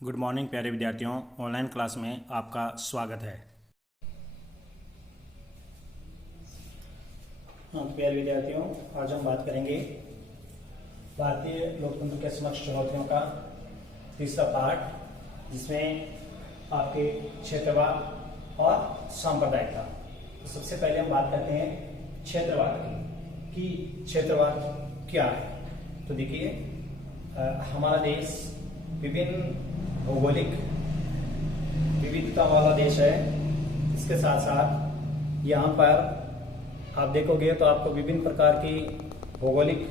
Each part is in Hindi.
गुड मॉर्निंग प्यारे विद्यार्थियों, ऑनलाइन क्लास में आपका स्वागत है। प्यारे विद्यार्थियों, आज हम बात करेंगे भारतीय लोकतंत्र के समक्ष चुनौतियों का तीसरा पार्ट, जिसमें आपके क्षेत्रवाद और सांप्रदायिकता। तो सबसे पहले हम बात करते हैं क्षेत्रवाद की कि क्षेत्रवाद क्या है। तो देखिए, हमारा देश विभिन्न भौगोलिक विविधता वाला देश है। इसके साथ साथ यहाँ पर आप देखोगे तो आपको विभिन्न प्रकार की भौगोलिक,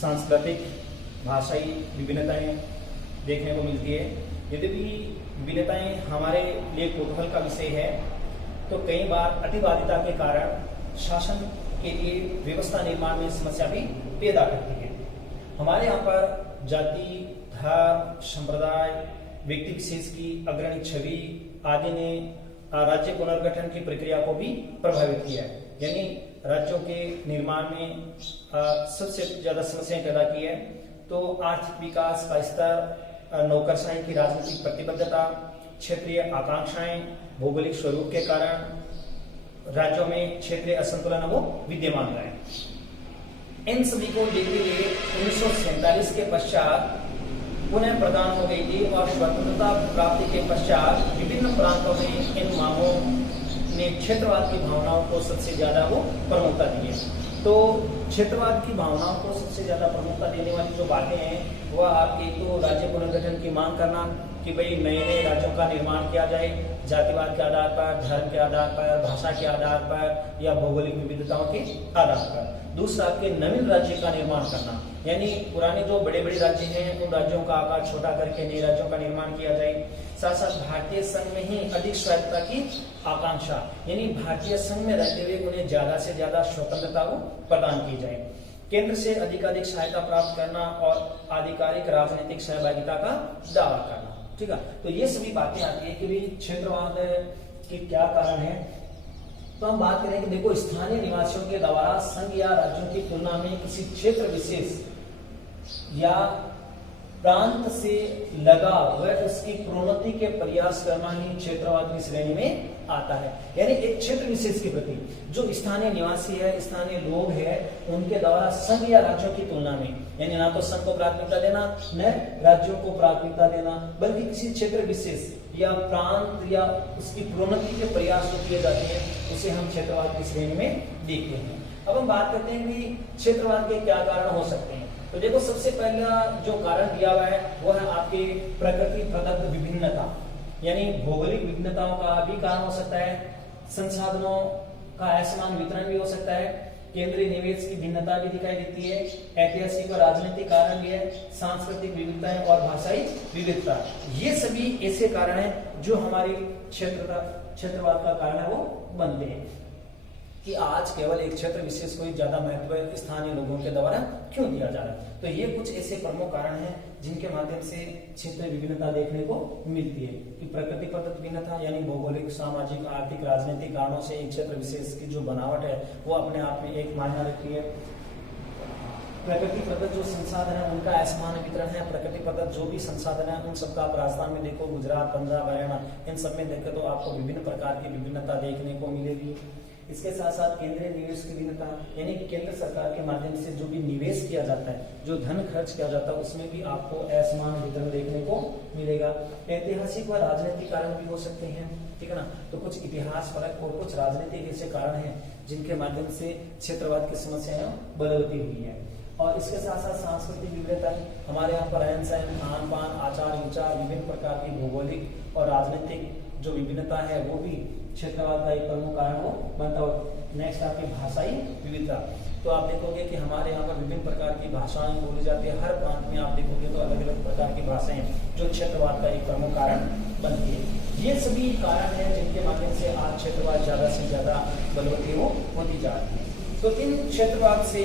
सांस्कृतिक, भाषाई विभिन्नताएं देखने को मिलती है। यद्यपि विभिन्नताएं हमारे लिए कौतूहल का विषय है, तो कई बार अतिवादिता के कारण शासन के लिए व्यवस्था निर्माण में समस्या भी पैदा करती है। हमारे यहाँ पर जाति, धर्म, संप्रदाय, व्यक्ति विशेष की अग्रणी छवि आदि ने राज्य पुनर्गठन की प्रक्रिया को भी प्रभावित किया है। यानी राज्यों के निर्माण में सबसे ज्यादा समस्याएं पैदा की है। तो आर्थिक विकास का स्तर, नौकरशाही की राजनीतिक प्रतिबद्धता, क्षेत्रीय आकांक्षाएं, भौगोलिक स्वरूप के कारण राज्यों में क्षेत्रीय असंतुलन वो विद्यमान रहे। इन सभी को देखते हुए 1947 के पश्चात पुनः प्रदान हो गई थी और स्वतंत्रता प्राप्ति के पश्चात विभिन्न प्रांतों में इन मांगों ने क्षेत्रवाद की भावनाओं को सबसे ज्यादा वो प्रमुखता दी है। तो क्षेत्रवाद की भावनाओं को सबसे ज्यादा प्रमुखता देने वाली जो बातें हैं वह आपके तो राज्य पुनर्गठन की मांग करना कि भाई नए नए राज्यों का निर्माण किया जाए, जातिवाद के आधार पर, धर्म के आधार पर, भाषा के आधार पर या भौगोलिक विविधताओं के आधार पर। दूसरा, आपके नवीन राज्य का निर्माण करना, यानी पुराने जो बड़े बड़े राज्य हैं उन राज्यों का आकार छोटा करके नए राज्यों का निर्माण किया जाए। साथ साथ भारतीय संघ में ही अधिक स्वायत्तता की आकांक्षा, यानी भारतीय संघ में रहते हुए उन्हें ज्यादा से ज्यादा स्वतंत्रता को प्रदान की जाए। केंद्र से अधिकाधिक सहायता प्राप्त करना और आधिकारिक राजनीतिक सहभागिता का दावा करना। ठीक है, तो ये सभी बातें आती है कि भाई क्षेत्रवाद के क्या कारण है। तो हम बात करें कि देखो, स्थानीय निवासियों के द्वारा संघ या राज्यों की तुलना में किसी क्षेत्र विशेष या प्रांत से लगाव व उसकी प्रोन्नति के प्रयास करना ही क्षेत्रवाद की श्रेणी में आता है। यानी एक क्षेत्र विशेष के प्रति जो स्थानीय निवासी है, स्थानीय लोग हैं, उनके द्वारा संघ या राज्यों की तुलना में, यानी ना तो संघ को प्राथमिकता देना न राज्यों को प्राथमिकता देना, बल्कि किसी क्षेत्र विशेष या प्रांत या उसकी प्रोन्नति के प्रयास जो किए जाते हैं उसे हम क्षेत्रवाद की श्रेणी में देखते हैं। अब हम बात करते हैं कि क्षेत्रवाद के क्या कारण हो सकते हैं। तो देखो, सबसे पहला जो कारण दिया हुआ है वो है आपके प्रकृति प्रदत्त विभिन्नता, यानी भौगोलिक विभिन्नताओं का भी कारण हो सकता है। संसाधनों का असमान वितरण भी हो सकता है। केंद्रीय निवेश की भिन्नता भी दिखाई देती है। ऐतिहासिक और राजनीतिक कारण भी है। सांस्कृतिक विविधताएं और भाषाई विविधता, ये सभी ऐसे कारण हैं जो हमारी क्षेत्रवाद का कारण है वो बनते हैं कि आज केवल एक क्षेत्र विशेष को ज्यादा महत्व स्थानीय लोगों के द्वारा क्यों दिया जा रहा है। तो ये कुछ ऐसे प्रमुख कारण हैं जिनके माध्यम से क्षेत्रीय विभिन्नता देखने को मिलती है कि प्रकृति प्रदत्त भिन्नता, यानी भौगोलिक, सामाजिक, आर्थिक, राजनीतिक कारणों से एक क्षेत्र विशेष की जो बनावट है वो अपने आप में एक मायना रखती है। प्रकृति प्रदत्त जो संसाधन है उनका असमान वितरण है। प्रकृति प्रदत्त जो भी संसाधन है उन सबका आप राजस्थान में देखो, गुजरात, पंजाब, हरियाणा, इन सब में देखो तो आपको विभिन्न प्रकार की विभिन्नता देखने को मिलेगी। इसके साथ साथ केंद्रीय निवेश की भिन्नता, यानी कि केंद्र सरकार के माध्यम से जो भी निवेश किया जाता है, जो धन खर्च किया जाता है, उसमें भी आपको असमान वितरण देखने को मिलेगा। ऐतिहासिक व राजनीतिक कारण भी हो सकते हैं, ठीक है ना। तो कुछ इतिहास परक और कुछ राजनीतिक ऐसे कारण हैं जिनके माध्यम से क्षेत्रवाद की समस्याएं बदलती हुई है। और इसके साथ साथ सांस्कृतिक विविधताएं, हमारे यहाँ पर रहन सहन, खान पान, आचार विचार, विभिन्न प्रकार की भौगोलिक और राजनीतिक जो विभिन्नता है वो भी क्षेत्रवाद का एक प्रमुख कारण वो बनता है। नेक्स्ट आपकी भाषाई विविधता, तो आप देखोगे कि हमारे यहाँ पर विभिन्न प्रकार की भाषाएं बोली जाती है। हर प्रांत में आप देखोगे तो अलग अलग प्रकार की भाषाएं जो क्षेत्रवाद का एक प्रमुख कारण बनती है। ये सभी कारण हैं जिनके माध्यम से आज क्षेत्रवाद ज्यादा से ज्यादा बलवती होती जा रही है। तो इन क्षेत्रवाद से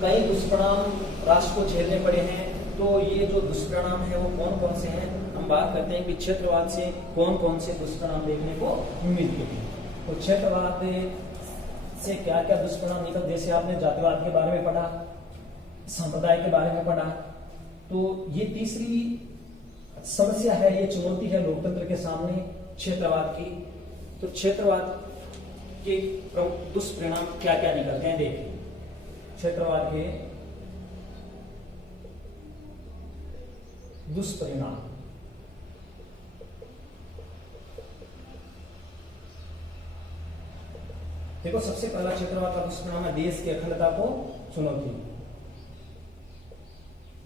कई दुष्परिणाम राष्ट्र को झेलने पड़े हैं। तो ये जो दुष्परिणाम है वो कौन कौन से हैं, हम बात करते हैं कि क्षेत्रवाद से कौन कौन से दुष्परिणाम देखने को मिलते हैं। तो क्षेत्रवाद से क्या क्या दुष्परिणाम निकल, जैसे आपने जातिवाद के बारे में पढ़ा, संप्रदाय के बारे में पढ़ा, तो ये तीसरी समस्या है, ये चुनौती है लोकतंत्र के सामने क्षेत्रवाद की। तो क्षेत्रवाद के दुष्परिणाम क्या क्या निकलते हैं देखिए। क्षेत्रवाद के दुष्परिणाम, देखो सबसे पहला क्षेत्रवाद का दुष्परिणाम है देश की अखंडता को चुनौती।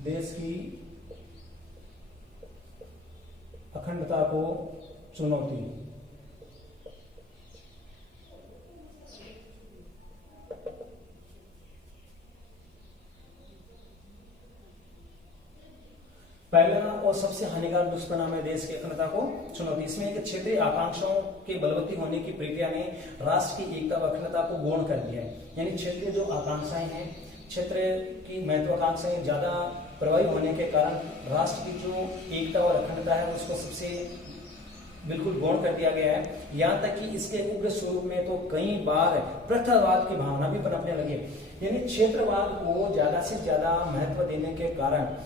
देश की अखंडता को चुनौती। पहला और सबसे हानिकारक दुष्परिणाम है देश की अखंडता को चुनौती। इसमें एक क्षेत्रीय आकांक्षाओं के बलवती होने की प्रक्रिया ने राष्ट्र की एकता व अखंडता को गौण कर दिया है। यानी क्षेत्रीय जो आकांक्षाएं हैं, क्षेत्र की महत्वाकांक्षाएं ज्यादा प्रभावी होने के कारण राष्ट्र की जो एकता और अखंडता है उसको सबसे बिल्कुल गौण कर दिया गया है। यहाँ तक कि इसके उग्र स्वरूप में तो कई बार पृथकवाद की भावना भी पनपने लगी। यानी क्षेत्रवाद को ज्यादा से ज्यादा महत्व देने के कारण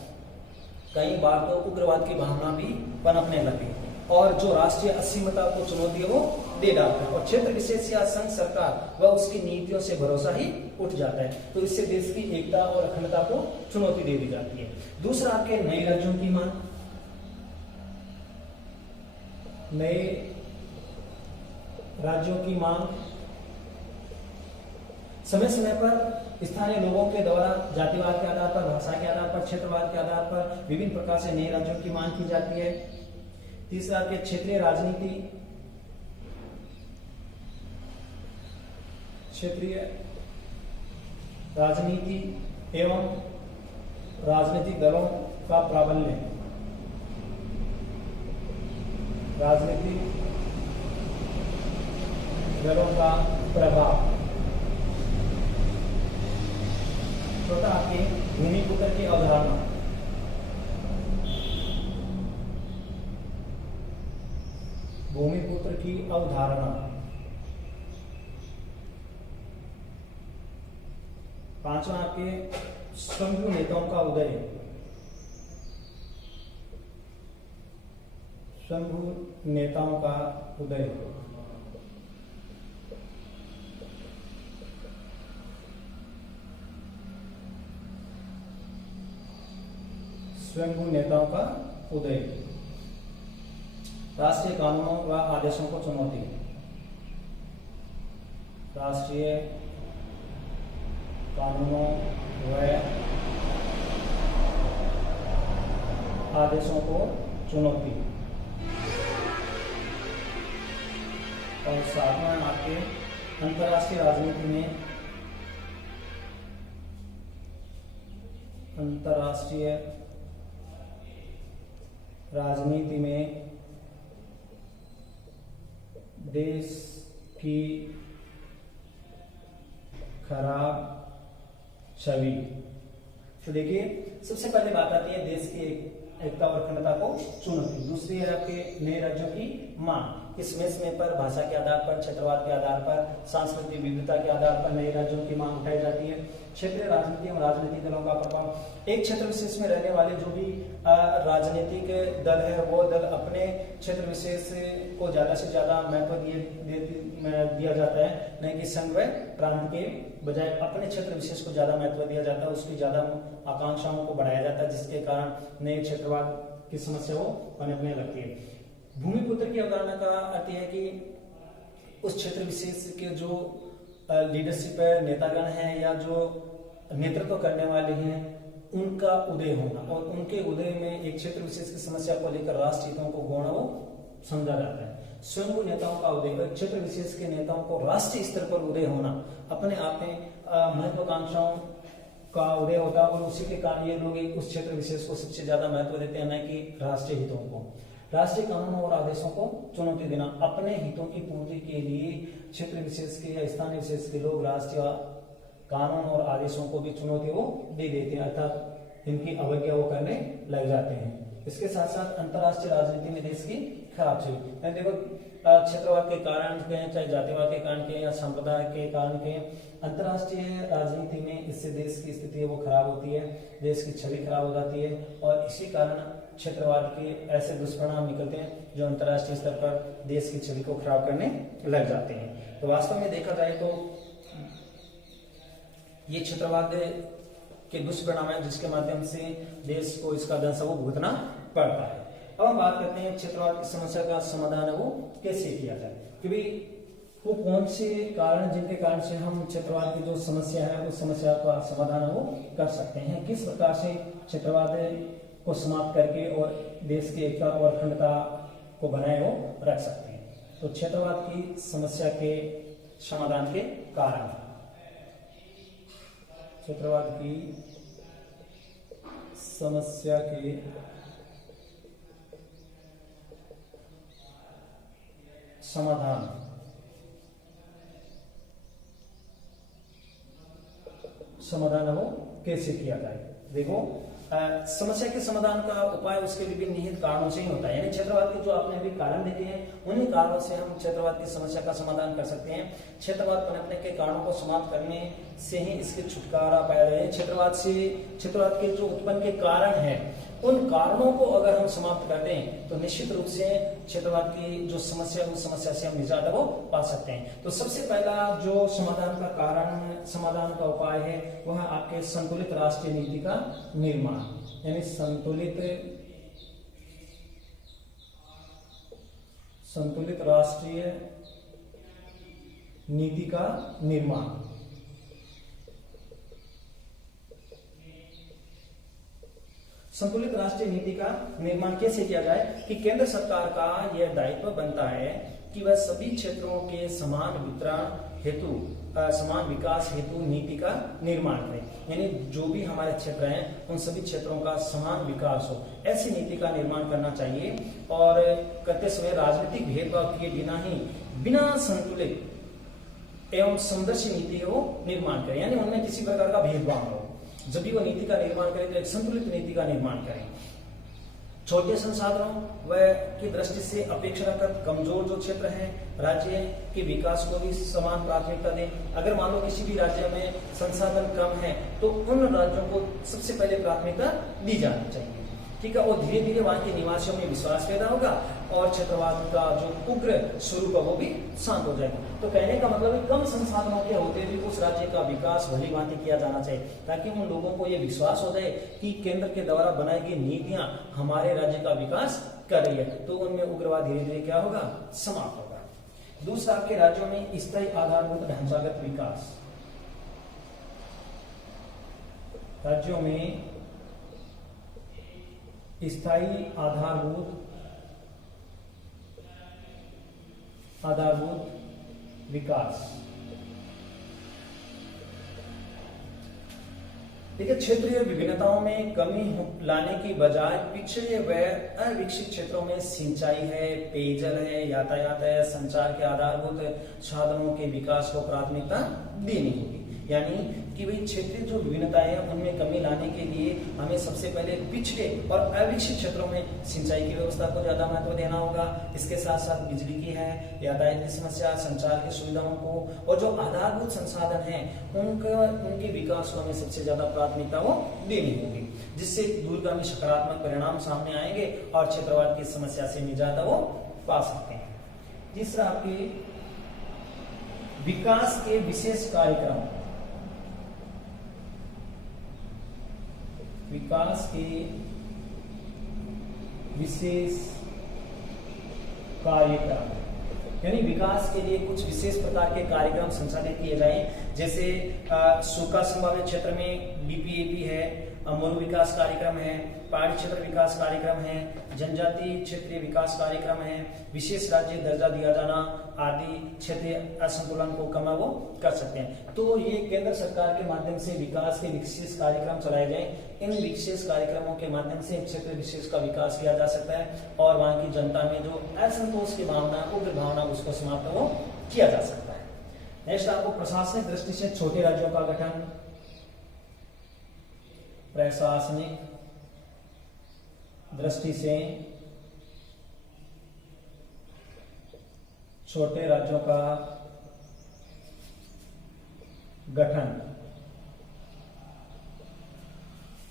कई बार तो उग्रवाद की भावना भी पनपने लगी और जो राष्ट्रीय असीमता को चुनौती है वो दे डालता है और क्षेत्र विशेष या संघ सरकार व उसकी नीतियों से भरोसा ही उठ जाता है। तो इससे देश की एकता और अखंडता को चुनौती दे दी जाती है। दूसरा आपके नए राज्यों की मांग। नए राज्यों की मांग समय समय पर स्थानीय लोगों के द्वारा जातिवाद के आधार पर, भाषा के आधार पर, क्षेत्रवाद के आधार पर विभिन्न प्रकार से नए राज्यों की मांग की जाती है। तीसरा आपके क्षेत्रीय राजनीति, क्षेत्रीय राजनीति एवं राजनीतिक दलों का प्राबल्य। राजनीतिक दलों का प्रभाव। चौथा आपके भूमिपुत्र की अवधारणा। भूमिपुत्र की अवधारणा। पांचवा आपके संघीय नेताओं का उदय। संघीय नेताओं का उदय। स्वयंभू नेताओं का उदय। राष्ट्रीय कानूनों व आदेशों को चुनौती। राष्ट्रीय कानूनों व आदेशों को चुनौती। और सातवां आपके अंतर्राष्ट्रीय राजनीति में, अंतर्राष्ट्रीय राजनीति में देश की खराब छवि। तो देखिए सबसे पहले बात आती है देश की एकता और अखंडता को चुनौती। दूसरी है आपके नए राज्यों की मांग। इसमें समय पर, भाषा के आधार पर, क्षेत्रवाद के आधार पर, सांस्कृतिक विविधता के आधार पर नए राज्यों की मांग उठाई जाती है। क्षेत्रीय राजनीति एवं राजनीतिक दलों का प्रभाव। एक क्षेत्र विशेष में रहने वाले जो भी राजनीतिक दल है वो दल अपने क्षेत्र विशेष को ज्यादा से ज्यादा महत्व दिया जाता है, नहीं कि संघ व प्रांत के बजाय अपने क्षेत्र विशेष को ज्यादा महत्व दिया जाता है, उसकी ज्यादा आकांक्षाओं को बढ़ाया जाता है, जिसके कारण नए क्षेत्रवाद की समस्या वो पनपने लगती है। भूमिपुत्र की अवधारणा का अर्थ है कि उस क्षेत्र विशेष के जो लीडरशिप है, नेतागण हैं या जो नेतृत्व करने वाले हैं, उनका उदय होना और उनके उदय में एक क्षेत्र विशेष की समस्या को लेकर राष्ट्र हितों को गौण वो समझा जाता है। स्वयं नेताओं का उदय, क्षेत्र विशेष के नेताओं को राष्ट्रीय स्तर पर उदय होना अपने आप में महत्वाकांक्षाओं का उदय होता है और उसी के कारण ये लोग उस क्षेत्र विशेष को सबसे ज्यादा महत्व देते हैं, न कि राष्ट्रीय हितों को। राष्ट्रीय कानूनों और आदेशों को चुनौती देना, अपने हितों की पूर्ति के लिए क्षेत्र विशेष के या स्थानीय विशेष के लोग राष्ट्रीय कानून और आदेशों को भी चुनौती वो दे देते हैं, अर्थात इनकी अवज्ञा वो करने लग जाते हैं। इसके साथ साथ अंतर्राष्ट्रीय राजनीति में देश की खराब छवि। देखो क्षेत्रवाद के कारण कहें, चाहे जातिवाद के कारण कहें या संप्रदाय के कारण कहें, अंतर्राष्ट्रीय राजनीति में इससे देश की स्थिति है वो खराब होती है, देश की छवि खराब हो जाती है और इसी कारण क्षेत्रवाद के ऐसे दुष्परिणाम निकलते हैं जो अंतर्राष्ट्रीय स्तर पर देश की छवि को खराब करने लग जाते हैं। तो वास्तव में देखा जाए तो ये क्षेत्रवाद के दुष्परिणाम है जिसके माध्यम से देश को इसका दंश वो भुगतना पड़ता है। अब हम बात करते हैं क्षेत्रवाद की समस्या का समाधान है वो कैसे किया जाए, क्योंकि वो कौन से कारण जिनके कारण से हम क्षेत्रवाद की जो समस्या है उस समस्या का समाधान वो कर सकते हैं, किस प्रकार से क्षेत्रवाद को समाप्त करके और देश की एकता और अखंडता को बनाए वो रख सकते हैं। तो क्षेत्रवाद की समस्या के समाधान के कारण, क्षेत्रवाद की समस्या के समाधान वो कैसे किया जाए। देखो समस्या के समाधान का उपाय उसके विभिन्न निहित कारणों से ही होता है, यानी क्षेत्रवाद के जो आपने अभी कारण देखे हैं उन्हीं कारणों से हम क्षेत्रवाद की समस्या का समाधान कर सकते हैं। क्षेत्रवाद पनपने के कारणों को समाप्त करने से ही इसके छुटकारा पाया जाए। क्षेत्रवाद के जो उत्पन्न के कारण है उन कारणों को अगर हम समाप्त कर दें तो निश्चित रूप से क्षेत्रवाद की जो समस्या उस समस्या से हम निजात वो पा सकते हैं। तो सबसे पहला जो समाधान का उपाय है वह है आपके संतुलित राष्ट्रीय नीति का निर्माण, यानी संतुलित राष्ट्रीय नीति का निर्माण। संतुलित राष्ट्रीय नीति का निर्माण कैसे किया जाए कि केंद्र सरकार का यह दायित्व बनता है कि वह सभी क्षेत्रों के समान वितरण हेतु समान विकास हेतु नीति का निर्माण करें, यानी जो भी हमारे क्षेत्र हैं उन सभी क्षेत्रों का समान विकास हो, ऐसी नीति का निर्माण करना चाहिए। और करते समय राजनीतिक भेदभाव किए बिना संतुलित एवं समदर्शी नीति को निर्माण करें, यानी उनमें किसी प्रकार का भेदभाव हो। जब भी वो नीति का निर्माण करें तो एक संतुलित नीति का निर्माण करें। छोटे संसाधनों व की दृष्टि से अपेक्षाकृत कमजोर जो क्षेत्र हैं राज्य के विकास को भी समान प्राथमिकता दें। अगर मान लो किसी भी राज्य में संसाधन कम है तो उन राज्यों को सबसे पहले प्राथमिकता दी जानी चाहिए, ठीक है। और धीरे धीरे वहां के निवासियों में विश्वास पैदा होगा और क्षेत्रवाद का जो उग्र स्वरूप है वो भी शांत हो जाएगा। तो कहने का मतलब है कम संसाधनों के होते भी उस राज्य का विकास भली भांति किया जाना चाहिए, ताकि उन लोगों को ये विश्वास हो जाए कि केंद्र के द्वारा बनाई गई नीतियां हमारे राज्य का विकास कर रही है, तो उनमें उग्रवाद धीरे धीरे क्या होगा, समाप्त होगा। दूसरा, आपके राज्यों में स्थायी आधारभूत ढांचागत विकास। राज्यों में स्थायी आधारभूत विकास। देखिए, क्षेत्रीय विभिन्नताओं में कमी लाने की बजाय पिछड़े व अविकसित क्षेत्रों में सिंचाई है, पेयजल है, यातायात है, संचार के आधारभूत साधनों के विकास को प्राथमिकता देनी होगी। यानी कि भाई क्षेत्रीय जो विभिन्नताएं हैं उनमें कमी लाने के लिए हमें सबसे पहले पिछड़े और अविकसित क्षेत्रों में सिंचाई की व्यवस्था को ज्यादा महत्व देना होगा। इसके साथ साथ बिजली की है, यातायात की समस्या, संचार की सुविधाओं को और जो आधारभूत संसाधन हैं उनके विकास को हमें सबसे ज्यादा प्राथमिकता वो देनी होगी, जिससे दूरगामी सकारात्मक परिणाम सामने आएंगे और क्षेत्रवाद की समस्या से निजात वो पा सकते हैं। तीसरा, आपके विकास के विशेष कार्यक्रम। विकास के विशेष कार्यक्रम, यानी विकास के लिए कुछ विशेष प्रकार के कार्यक्रम संचालित किए जाएं, जैसे सूखा संभावित क्षेत्र में डीपीएपी है, मरु विकास कार्यक्रम है, पहाड़ी क्षेत्र विकास कार्यक्रम है, जनजातीय क्षेत्रीय विकास कार्यक्रम है, विशेष राज्य दर्जा दिया जाना आदि क्षेत्रीय असंतुलन को कम वो कर सकते हैं। तो ये केंद्र सरकार के माध्यम से विकास के विशेष कार्यक्रम चलाए जाएं। इन विशेष कार्यक्रमों के माध्यम से क्षेत्र विशेष का विकास किया जा सकता है और वहां की जनता में जो असंतोष की भावना, उग्र भावना, उसको समाप्त वो किया जा सकता है। नेक्स्ट, आपको प्रशासनिक दृष्टि से छोटे राज्यों का गठन, प्रशासनिक दृष्टि से छोटे राज्यों का गठन।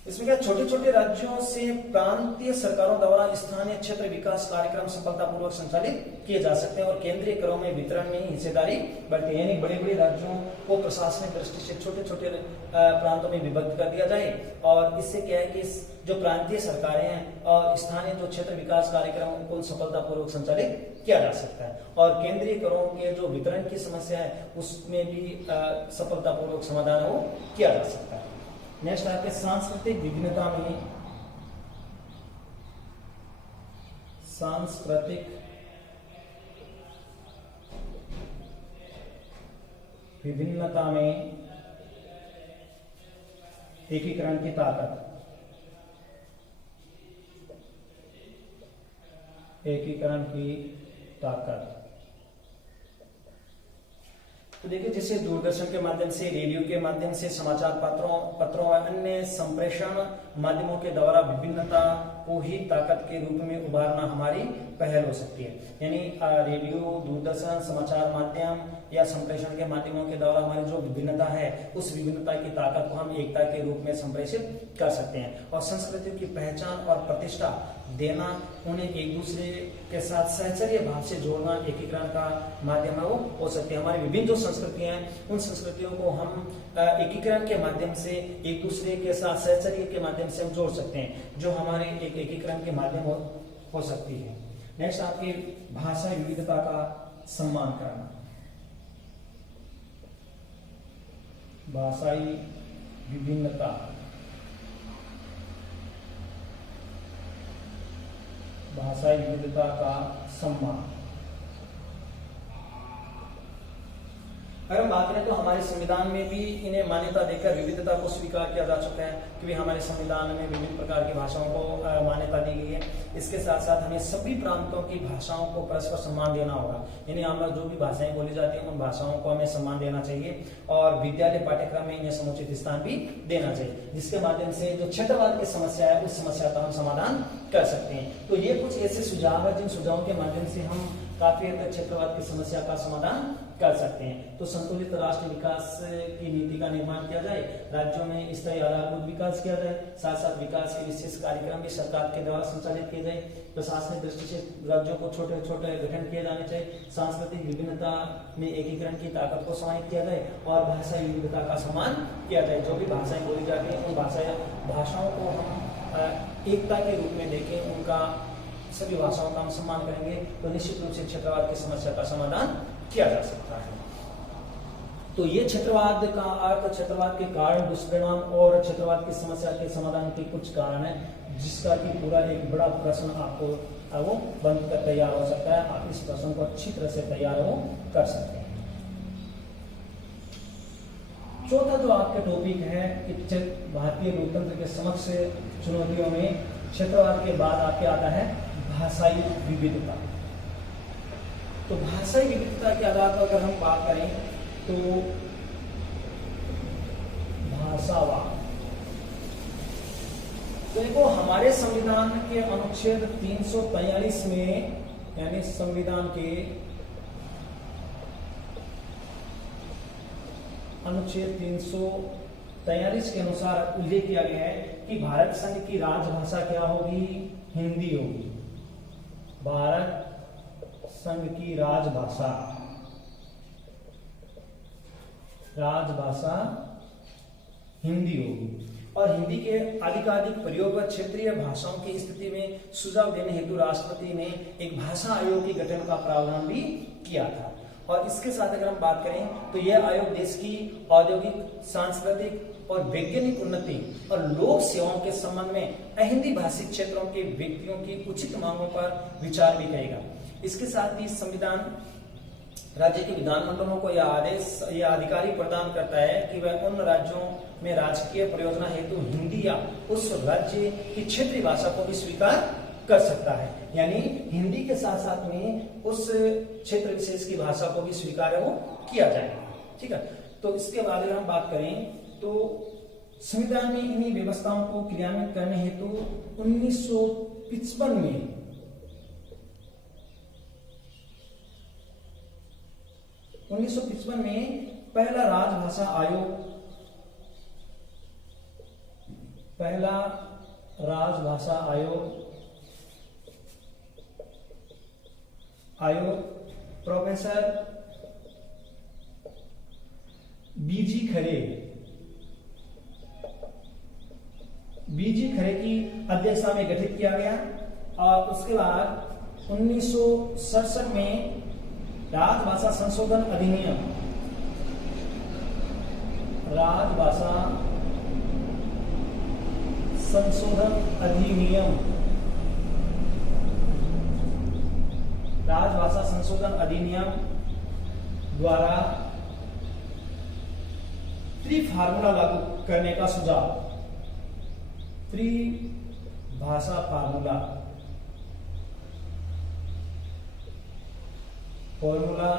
इसमें क्या, छोटे छोटे राज्यों से प्रांतीय सरकारों द्वारा स्थानीय क्षेत्र विकास कार्यक्रम सफलतापूर्वक संचालित किए जा सकते हैं और केंद्रीय करों में वितरण में हिस्सेदारी बढ़ती है। यानी बड़े बड़े राज्यों को प्रशासनिक दृष्टि से छोटे छोटे प्रांतों में विभक्त कर दिया जाए और इससे क्या है कि जो प्रांतीय सरकारें हैं और स्थानीय जो क्षेत्र विकास कार्यक्रम को सफलतापूर्वक संचालित किया जा सकता है और केंद्रीय करों के जो वितरण की समस्या है उसमें भी सफलतापूर्वक समाधान वो किया जा सकता है। नेक्स्ट आपके सांस्कृतिक विभिन्नता में एकीकरण की ताकत। तो देखिए, जैसे दूरदर्शन के माध्यम से, रेडियो के माध्यम से, समाचार पत्रों और अन्य संप्रेषण माध्यमों के द्वारा विभिन्नता को ही ताकत के रूप में उभारना हमारी पहल हो सकती है। यानी रेडियो, दूरदर्शन, समाचार माध्यम या संप्रेषण के माध्यमों के द्वारा हमारी जो विभिन्नता है उस विभिन्नता की ताकत को हम एकता के रूप में संप्रेषित कर सकते हैं और संस्कृतियों की पहचान और प्रतिष्ठा देना, उन्हें एक दूसरे के साथ सहचर्य भाव से जोड़ना एकीकरण का माध्यम है वो हो सकती है। हमारी विभिन्न जो संस्कृतियां हैं उन संस्कृतियों को हम एकीकरण के माध्यम से एक दूसरे के साथ सहचर्य के माध्यम से हम जोड़ सकते हैं, जो हमारे एक एकीकरण के माध्यम हो सकती है। नेक्स्ट आपकी भाषा विविधता का सम्मान करना। भाषाई विभिन्नता का सम्मान। अगर हम बात करें तो हमारे संविधान में भी इन्हें मान्यता देकर विविधता को स्वीकार किया जा चुका है कि हमारे संविधान में विभिन्न प्रकार की भाषाओं को मान्यता दी गई है। इसके साथ साथ हमें सभी प्रांतों की भाषाओं को परस्पर सम्मान देना होगा। यानी हमारा जो भी भाषाएं बोली जाती हैं उन भाषाओं को हमें सम्मान देना चाहिए और विद्यालय पाठ्यक्रम में इन्हें समुचित स्थान भी देना चाहिए, जिसके माध्यम से जो क्षेत्रवाद की समस्या है उस समस्या का हम समाधान कर सकते हैं। तो ये कुछ ऐसे सुझाव है जिन सुझावों के माध्यम से हम काफी हद तक क्षेत्रवाद की समस्या का समाधान कर सकते हैं। तो संतुलित राष्ट्र विकास की नीति का निर्माण किया जाए, राज्यों में स्थायी आधारभूत विकास किया जाए, साथ साथ विकास के विशेष कार्यक्रम भी सरकार के द्वारा संचालित किए जाए, प्रशासनिक दृष्टि से राज्यों को छोटे छोटे गठन किए जाने चाहिए, सांस्कृतिक विभिन्नता में एकीकरण की ताकत को समाहित किया जाए और भाषाई विविधता का सम्मान किया जाए। जो भी भाषाएं बोली जाती हैं उन भाषाओं को हम एकता के रूप में देखें, उनका सभी भाषाओं का हम सम्मान करेंगे तो निश्चित रूप से क्षेत्रवाद की समस्या का समाधान किया जा सकता है। तो ये क्षेत्रवाद का अर्थ, क्षेत्रवाद के कारण, दुष्परिणाम और क्षेत्रवाद की समस्या के समाधान के कुछ कारण है, जिसका कि पूरा एक बड़ा प्रश्न आपको वो बनकर तैयार हो सकता है। आप इस प्रश्न को अच्छी तरह से तैयार हो कर सकते हैं। चौथा जो आपके टॉपिक है कि भारतीय लोकतंत्र के समक्ष चुनौतियों में क्षेत्रवाद के बाद आपके आता है भाषाई विविधता। तो भाषाई विविधता के आधार पर अगर हम बात करें तो भाषावाद, तो देखो हमारे संविधान के अनुच्छेद 343 में, यानी संविधान के अनुच्छेद 343 के अनुसार उल्लेख किया गया है कि भारत संघ की राजभाषा क्या होगी? हिंदी होगी। भारत संघ की राजभाषा हिंदी होगी और हिंदी के आधिकारिक प्रयोग व क्षेत्रीय भाषाओं की स्थिति में सुझाव देने हेतु राष्ट्रपति ने एक भाषा आयोग के गठन का प्रावधान भी किया था। और इसके साथ अगर हम बात करें तो यह आयोग देश की औद्योगिक, सांस्कृतिक और वैज्ञानिक उन्नति और लोक सेवाओं के संबंध में अहिंदी भाषिक क्षेत्रों के व्यक्तियों की उचित मांगों पर विचार भी करेगा। इसके साथ ही संविधान राज्य के विधानमंडलों को यह अधिकारी प्रदान करता है कि वह उन राज्यों में राजकीय परियोजना हेतु हिंदी या उस राज्य की क्षेत्रीय भाषा को भी स्वीकार कर सकता है। यानी हिंदी के साथ साथ में उस क्षेत्र विशेष की भाषा को भी स्वीकार वो किया जाएगा। ठीक है, तो इसके बाद अगर हम बात करें तो संविधान में इन्हीं व्यवस्थाओं को क्रियान्वित करने हेतु 1955 में पहला राजभाषा आयोग प्रोफेसर बीजी खरे की अध्यक्षता में गठित किया गया। और उसके बाद 1967 में राजभाषा संशोधन अधिनियम द्वारा त्रिभाषा लागू करने का सुझाव, त्रिभाषा फॉर्मूला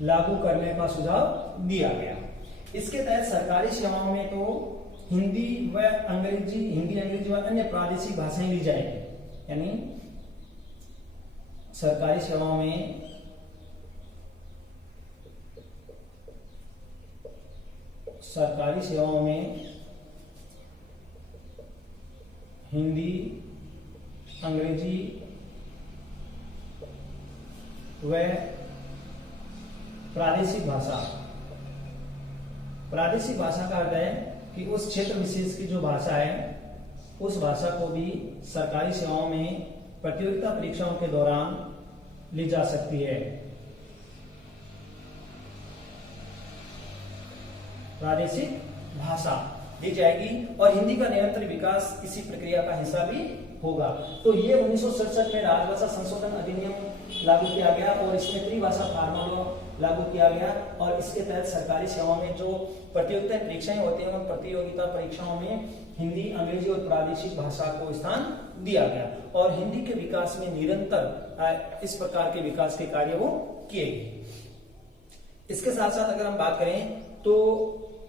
लागू करने का सुझाव दिया गया। इसके तहत सरकारी सेवाओं में तो हिंदी अंग्रेजी व अन्य प्रादेशिक भाषाएं ली जाएगी। यानी सरकारी सेवाओं में हिंदी, अंग्रेजी व प्रादेशिक भाषा का अर्थ है कि उस क्षेत्र विशेष की जो भाषा है उस भाषा को भी सरकारी सेवाओं में प्रतियोगिता परीक्षाओं के दौरान ली जा सकती है। प्रादेशिक भाषा दी जाएगी और हिंदी का निरंतर विकास इसी प्रक्रिया का हिस्सा भी होगा। तो ये 1967 में राजभाषा संशोधन अधिनियम लागू किया गया और इसमें त्रिभाषा फॉर्मूला लागू किया गया और इसके तहत सरकारी सेवाओं में जो प्रतियोगिता परीक्षाएं होती हैं उन प्रतियोगिता परीक्षाओं में हिंदी, अंग्रेजी और प्रादेशिक भाषा को स्थान दिया गया और हिंदी के विकास में निरंतर इस प्रकार के विकास के कार्य वो किए गए। इसके साथ साथ अगर हम बात करें तो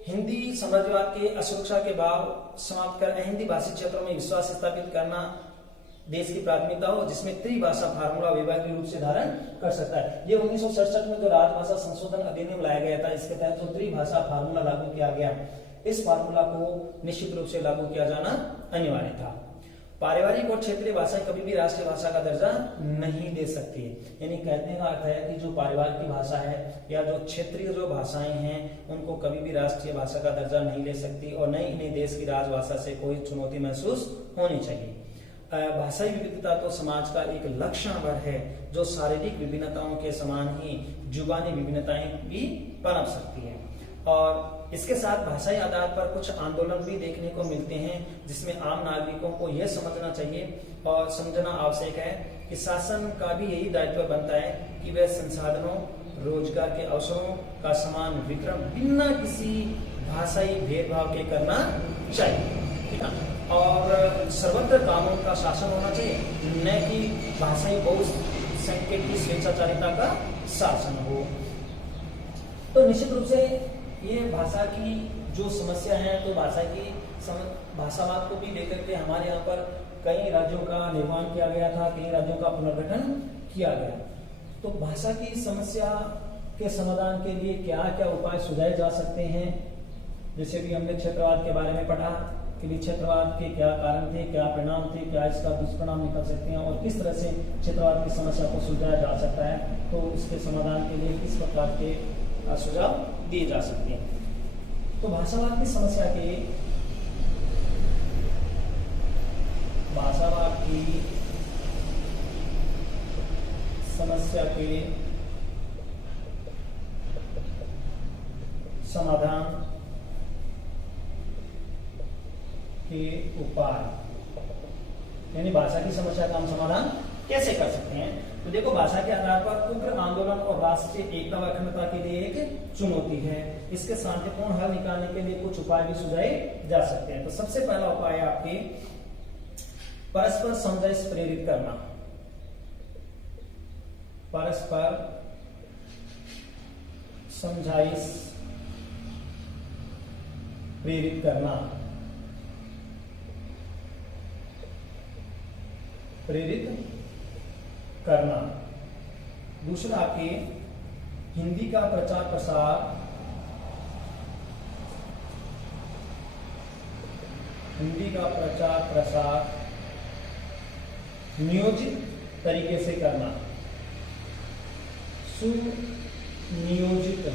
हिंदी साम्राज्यवाद के असुरक्षा के भाव समाप्त कर हिंदी भाषी क्षेत्रों में विश्वास स्थापित करना देश की प्राथमिकता हो, जिसमें त्रिभाषा फार्मूला वैवाहिक रूप से धारण कर सकता है। ये 1967 में जो राजभाषा संशोधन अधिनियम लाया गया था, इसके तहत जो त्रिभाषा फार्मूला लागू किया गया, इस फार्मूला को निश्चित रूप से लागू किया जाना अनिवार्य था। पारिवारिक और क्षेत्रीय भाषाएं कभी भी राष्ट्रीय भाषा का दर्जा नहीं दे सकती। यानी कहने का अर्थ है कि जो पारिवारिक की भाषा है या जो क्षेत्रीय जो भाषाएं हैं उनको कभी भी राष्ट्रीय भाषा का दर्जा नहीं ले सकती और न ही इन्हें देश की राजभाषा से कोई चुनौती महसूस होनी चाहिए। भाषाई विविधता तो समाज का एक लक्षण भर है जो शारीरिक विभिन्नताओं के समान ही जुबानी विभिन्नताएं भी पनप सकती है। और इसके साथ भाषाई आधार पर कुछ आंदोलन भी देखने को मिलते हैं जिसमें आम नागरिकों को यह समझना चाहिए और समझना आवश्यक है कि शासन का भी यही दायित्व बनता है कि वह संसाधनों, रोजगार के अवसरों का समान वितरण बिना किसी भाषाई भेदभाव के करना चाहिए और सर्वत्र कानून का शासन होना चाहिए, न कि भाषाई बहुसंख्यक की स्वेच्छाचारिता का शासन हो। तो निश्चित रूप से ये भाषा की जो समस्या है तो भाषावाद को भी लेकर के हमारे यहाँ पर कई राज्यों का निर्माण किया गया था, कई राज्यों का पुनर्गठन किया गया। तो भाषा की समस्या के समाधान के लिए क्या क्या उपाय सुझाए जा सकते हैं, जैसे भी हमने क्षेत्रवाद के बारे में पढ़ा कि क्षेत्रवाद के क्या कारण थे, क्या परिणाम थे, क्या इसका दुष्परिणाम निकल सकते हैं और किस तरह से क्षेत्रवाद की समस्या को सुलझाया जा सकता है। तो इसके समाधान के लिए किस प्रकार के सुझाव दिए जा सकते हैं। तो भाषावाद की समस्या के समाधान के उपाय, यानी भाषा की समस्या का हम समाधान कैसे कर सकते हैं। तो देखो, भाषा के आधार पर उग्र आंदोलन और राष्ट्रीय एकता व अखंडता के लिए एक चुनौती है। इसके शांतिपूर्ण हल निकालने के लिए कुछ उपाय भी सुझाए जा सकते हैं। तो सबसे पहला उपाय है आपके परस्पर समझाइश प्रेरित करना। परस्पर समझाइश प्रेरित करना। प्रेरित करना। दूसरा आपके हिंदी का प्रचार प्रसार, हिंदी का प्रचार प्रसार नियोजित तरीके से करना, सुनियोजित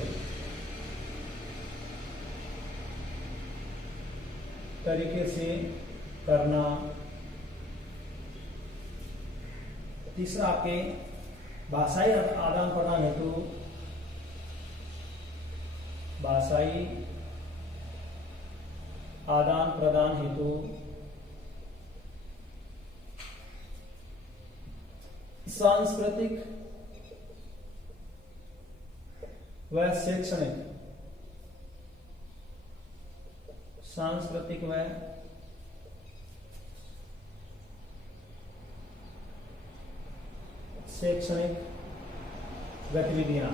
तरीके से करना। तीसरा आपके भाषाई आदान प्रदान हेतु, भाषाई आदान प्रदान हेतु सांस्कृतिक व शैक्षणिक, सांस्कृतिक व शैक्षणिक गतिविधियां,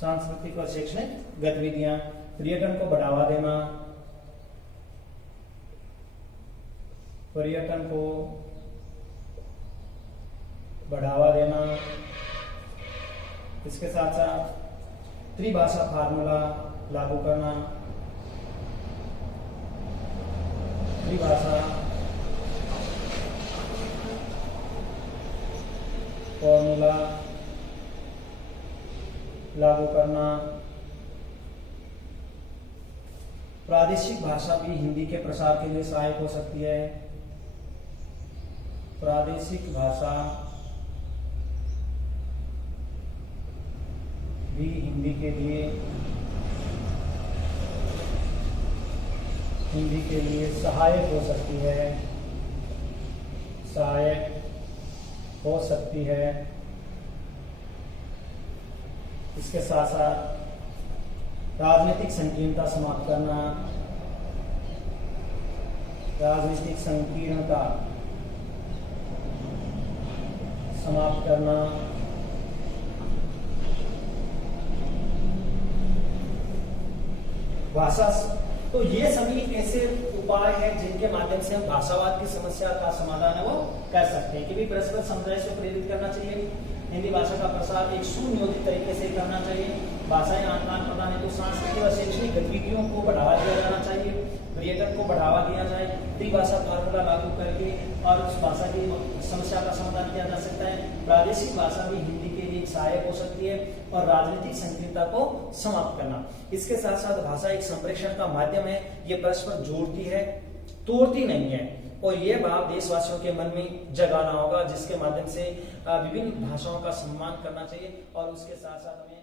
सांस्कृतिक और शैक्षणिक गतिविधियां, पर्यटन को बढ़ावा देना, पर्यटन को बढ़ावा देना। इसके साथ साथ त्रिभाषा फार्मूला लागू करना, त्रिभाषा फॉर्मूला लागू करना। प्रादेशिक भाषा भी हिंदी के प्रसार के लिए सहायक हो सकती है, प्रादेशिक भाषा भी हिंदी के लिए सहायक हो सकती है, सहायक हो सकती है। इसके साथ साथ राजनीतिक संकीर्णता समाप्त करना, राजनीतिक संकीर्णता समाप्त करना। भाषा, तो ये सभी ऐसे उपाय हैं जिनके माध्यम से हम भाषावाद की समस्या का समाधान है वो कर सकते हैं कि भी परस्पर समुदाय से प्रेरित करना चाहिए, हिंदी भाषा का प्रसार एक सुनियोजित तरीके से करना चाहिए, भाषाएं आदान प्रदान हेतु सांस्कृतिक और शैक्षणिक गतिविधियों को बढ़ावा दिया जाना चाहिए, पर्यटन को बढ़ावा दिया जाए, त्रिभाषा फार्मूला लागू करके और उस भाषा की समस्या का समाधान किया जा सकता है। प्रादेशिक भाषा भी हिंदी के लिए सहायक हो सकती है और राजनीतिक संकीर्णता को समाप्त करना। इसके साथ साथ भाषा एक संप्रेषण का माध्यम है, ये परस्पर जोड़ती है, तोड़ती नहीं है। और ये भाव देशवासियों के मन में जगाना होगा जिसके माध्यम से विभिन्न भाषाओं का सम्मान करना चाहिए और उसके साथ साथ हमें